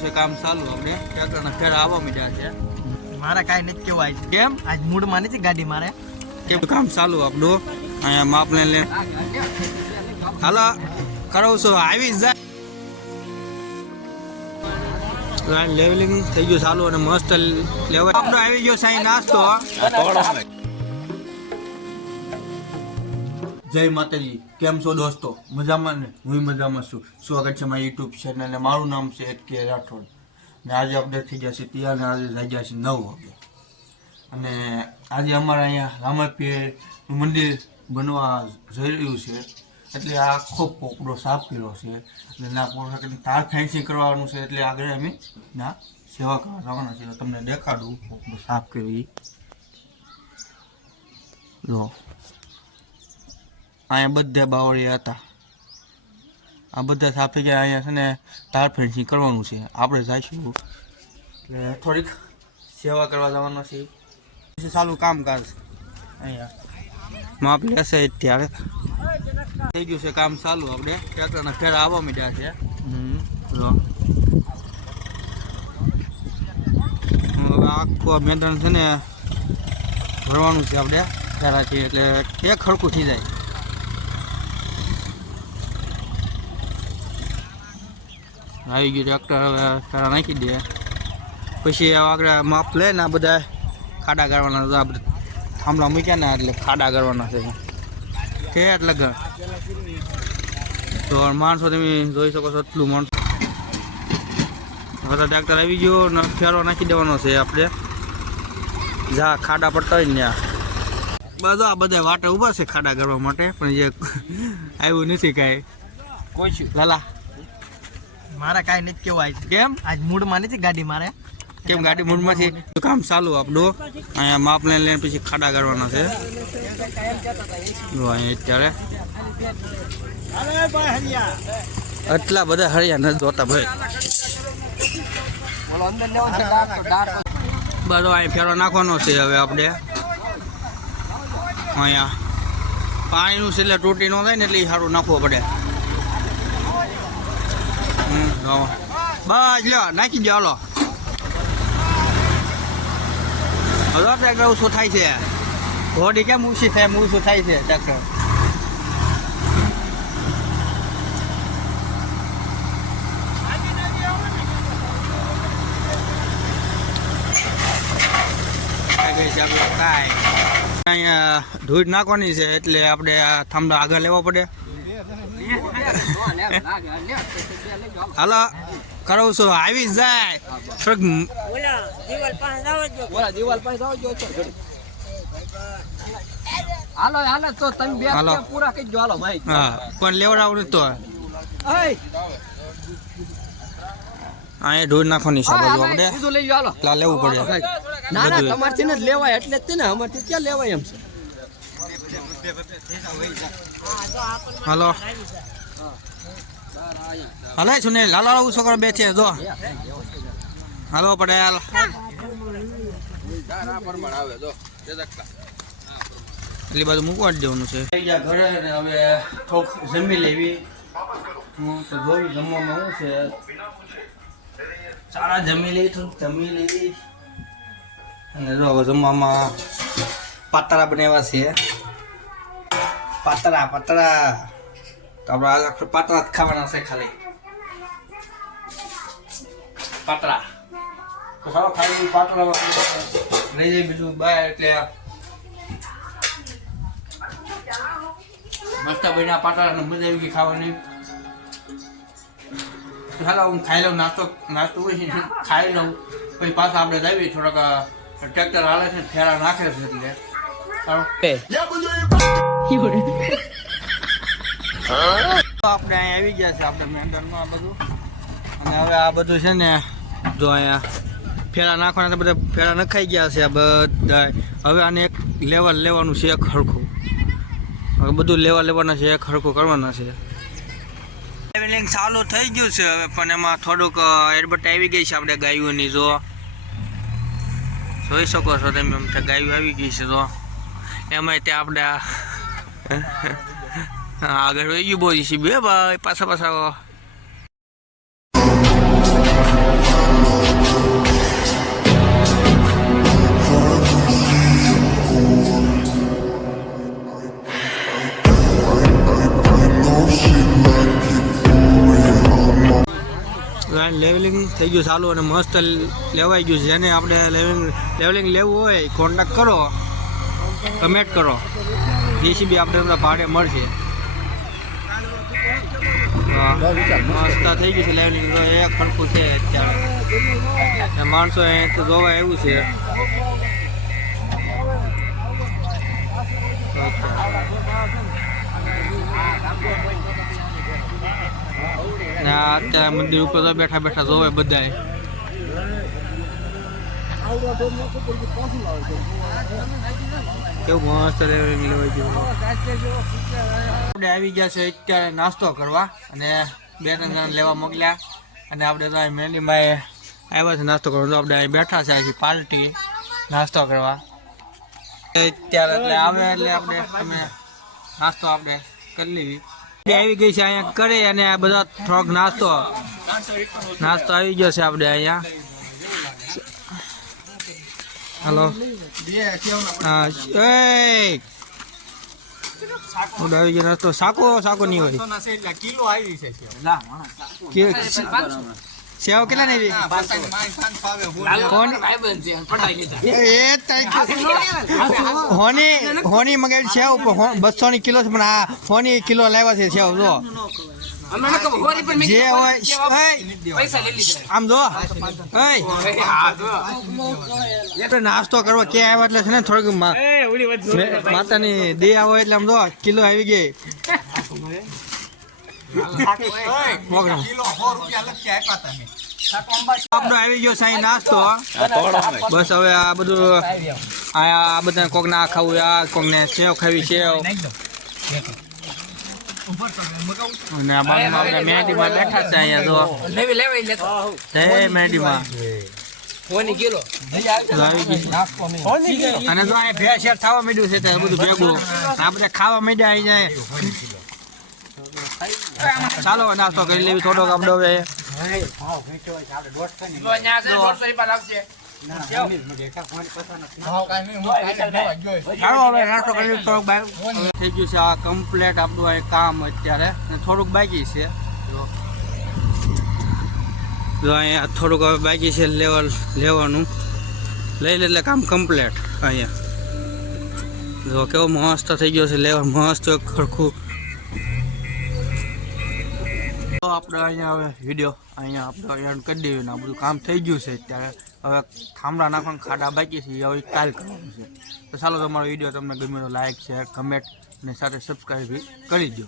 ગયું છે કામ ચાલુ. આપણે ટ્રેક્ટરના ફેરા આવવા માંડ્યા છે. મારે કાંઈ નથી કેવું આજ કેમ આજ મૂડમાં નથી ગાડી મારે કેમ કામ ચાલુ આપણું અહીંયા માપને લે હાલો કરાવું છું આવી જાય લેવલિંગ થઈ ગયું ચાલુ અને મસ્ત લેવલ આપણો આવી ગયો સાઈ નાસ્તો. જય માતાજી, કેમ છો દોસ્તો? મજામાં ને? હું મજામાં છું. સ્વાગત છે મારી યુટ્યુબ ચેનલ ને મારું નામ છે કે રાઠોડ ને આજે અપડેટ થઈ ગયા છે ત્યાં ને આજે થઈ ગયા છે 9 વાગે અને આજે અમારે અહીંયા રામાપીરનું મંદિર બનવા જઈ રહ્યું છે એટલે આ આખો પોપડો સાફ કર્યો છે એટલે ના પોપડો તાર ફેન્સિંગ કરવાનું છે એટલે આગળ અમે ના સેવા કરવા જવાના છે. તમને દેખાડું પોપડો સાફ કરી જો. અહીંયા બધા બાવળિયા હતા, આ બધા સાફ થઈ ગયા. અહીંયા છે ને તાર ફેન્સિંગ કરવાનું છે. આપણે જઈશું એટલે થોડીક સેવા કરવા જવાનો છે. ચાલુ કામકાજ અહીંયા માપ લેશે ત્યારે થઈ ગયું છે કામ ચાલુ. આપણે ટ્રેક્ટરના ફેરા આવવા માંડ્યા છે. આખું મેદાન છે ને ભરવાનું છે આપણે ફેરાથી એટલે એક ખડકું થઈ જાય. આવી ગયું ટ્રેક્ટર હવે ફેરા નાખી દે પછી આગળ માપ લે ને આ બધા ખાડા કરવાના થાંભલા મૂક્યા ને એટલે ખાડા કરવાના છે એટલે તો માણસો તમે જોઈ શકો છો એટલું માણસો. બધા ટ્રેક્ટર આવી ગયો ને ફેરો નાખી દેવાનો છે આપણે જા ખાડા પડતા હોય ને બધો આ બધા વાટે ઊભા છે ખાડા કરવા માટે પણ જે આવ્યું નથી કાંઈ કોઈ છું લાલા મારે કાંઈ નથી કેવું આજ કેમ આજ મૂડમાં નથી ગાડી મારે કેમ ગાડી મૂડમાંથી કામ ચાલુ આપણું અહીંયા માપ લઈને પછી ખાડા કરવાના છે અહીંયા અત્યારે એટલા બધા હરિયા નથી જોતા ભાઈ. બધો અહીં ફેરો નાખવાનો છે હવે આપણે અહીંયા પાણીનું છે એટલે તૂટી ન થાય ને એટલે સારું નાખવું પડે. બસ લ્યો નાખી દો હાલો. હવે ટ્રેક્ટર ઓછું થાય છે. ઘોડી કેમ ઊંચી થાય ઓછું થાય છે ટ્રેક્ટર. અહીંયા ધૂળ નાખવાની છે એટલે આપણે આ થાંભલા આગળ લેવા પડે. હાલો કરાવું છું આવી જાય. હા પણ લેવડાવું તો અહીંયા ધૂળ નાખવાની છે બધું આપણે લેવું પડે. તમારથી જ લેવાય એટલે જ ને અમારથી ક્યાં લેવાય એમ છે. હાલો હાલે છું ને લાલા છોકરો બે છે જો. હાલો પટેલ એટલી બાજુ મૂકવા જ દેવાનું છે. ઘરે હવે થોડુંક જમી લેવી. હું તો જોયું જમવામાં શું છે સારા જમી લેવી થોડુંક જમી લેવી અને જો હવે જમવામાં પાતરા બનાવ્યા છે. પાતરા તો આપણે પાતરા જ ખાવાના છે ખાલી પાતરા. તો સારો ખાલી પાતરા લઈ જાય બીજું બહાર એટલે મસ્ત બન્યા પાતરા ને મજા આવી ગઈ ખાવાની. ચાલો હું ખાઈ લઉં નાસ્તો હોય ખાઈ લઉં પછી પાછા આપણે જઈએ થોડાક ટ્રેક્ટર હાલે છે ફેરા નાખે છે એટલે આપણે અહીંયા આવી ગયા છે આપણે મેદાનમાં આ બધું. અને હવે આ બધું છે ને જો અહીંયા ફેરા નાખવાના બધા ફેરા નખાઈ ગયા છે આ બધા. હવે આને એક લેવલ લેવાનું છે એક હરખું. હવે બધું લેવાના છે એક હરખું કરવાના છે. ટ્રાવેલિંગ ચાલુ થઈ ગયું છે હવે પણ એમાં થોડુંક એડબટ આવી ગઈ છે આપણે ગાયોની. જો જોઈ શકો છો તમે એમ ગાયો આવી ગઈ છે તો એમાં ત્યાં આપણે આગળ વહી ગયું બોલી છે બે ભાઈ પાછા લેવલિંગ થઈ ગયું ચાલુ અને મસ્ત લેવાઈ ગયું છે. જેને આપણે લેવલિંગ લેવું હોય કોન્ટેક્ટ કરો, કમેન્ટ કરો. JCB આપણે બધા ભાડે મળશે. મસ્ત થઈ ગયું છે લેવલિંગ તો એ ખડકું છે અત્યારે. માણસો અહીં તો જોવા એવું છે. અત્યારે મંદિર ઉપર તો બેઠા બેઠા જોવે બધા. કેવું મસ્ત લેવલિંગ લેવાઈ ગયું. આપણે આવી ગયા છે અત્યારે નાસ્તો કરવા અને 2-3 જણ લેવા મોકલ્યા અને આપણે તો અહીં મેંદીમાં આવ્યા છે નાસ્તો કરવા. તો આપણે અહીં બેઠા છે અહીંથી પાર્ટી નાસ્તો કરવા. અત્યારે એટલે આવે એટલે આપણે અમે નાસ્તો આપણે કરી લેવી. આવી ગઈ છે અહીંયા કરી અને આ બધા થોડોક નાસ્તો આવી ગયો છે આપણે અહીંયા. હલો હા આવી ગયો નાસ્તો. સાકો નહીં હોય. સેવ કેટલા ને હોની મગાવી સેવ 200 ની કિલો છે પણ આ હોની કિલો લાવ્યા છે સેવ. જો જે હોય આમ જો નાસ્તો કરવા ક્યાં આવ્યા એટલે છે ને થોડીક માતાની દે આવો એટલે આમ જો કિલો આવી ગઈ. આપણો આવી ગયો સાઈ નાસ્તો. બસ હવે આ બધું આ બધા કોક ના ખાવું, આ કોક ને સેવ ખાવી સેવ. અને આ બાજુમાં આપણે મેંદીમાં બેઠા છે અહીંયા જો મેંદીમાં અને જો આ ભેળ શેર થવા માંડ્યું છે બધું ભેગું. આ બધા ખાવા માંડ્યા આવી જાય. ચાલો નાસ્તો કરી લેવી થોડોક આપણે હવે. થઈ ગયું છે આ કમ્પ્લેટ આપણું આ કામ અત્યારે થોડુંક બાકી છે. જો અહીંયા થોડુંક હવે બાકી છે લેવાનું. લઈ લે એટલે કામ કમ્પ્લેટ. અહીંયા જો કેવો મસ્ત થઈ ગયો છે લેવલ મસ્ત ખરખું. આપણે અહીંયા હવે વિડીયો અહીંયા આપણે એન્ડ કરી દઈએ ને આ બધું કામ થઈ ગયું છે અત્યારે. હવે થાંભલા નાખવાનું ખાડા બાકી છે હવે કાલ કરવાનું છે. તો ચાલો તમારો વિડીયો તમને ગમ્યો તો લાઈક શેર કમેન્ટ અને સાથે સબસ્ક્રાઈબ કરી દો.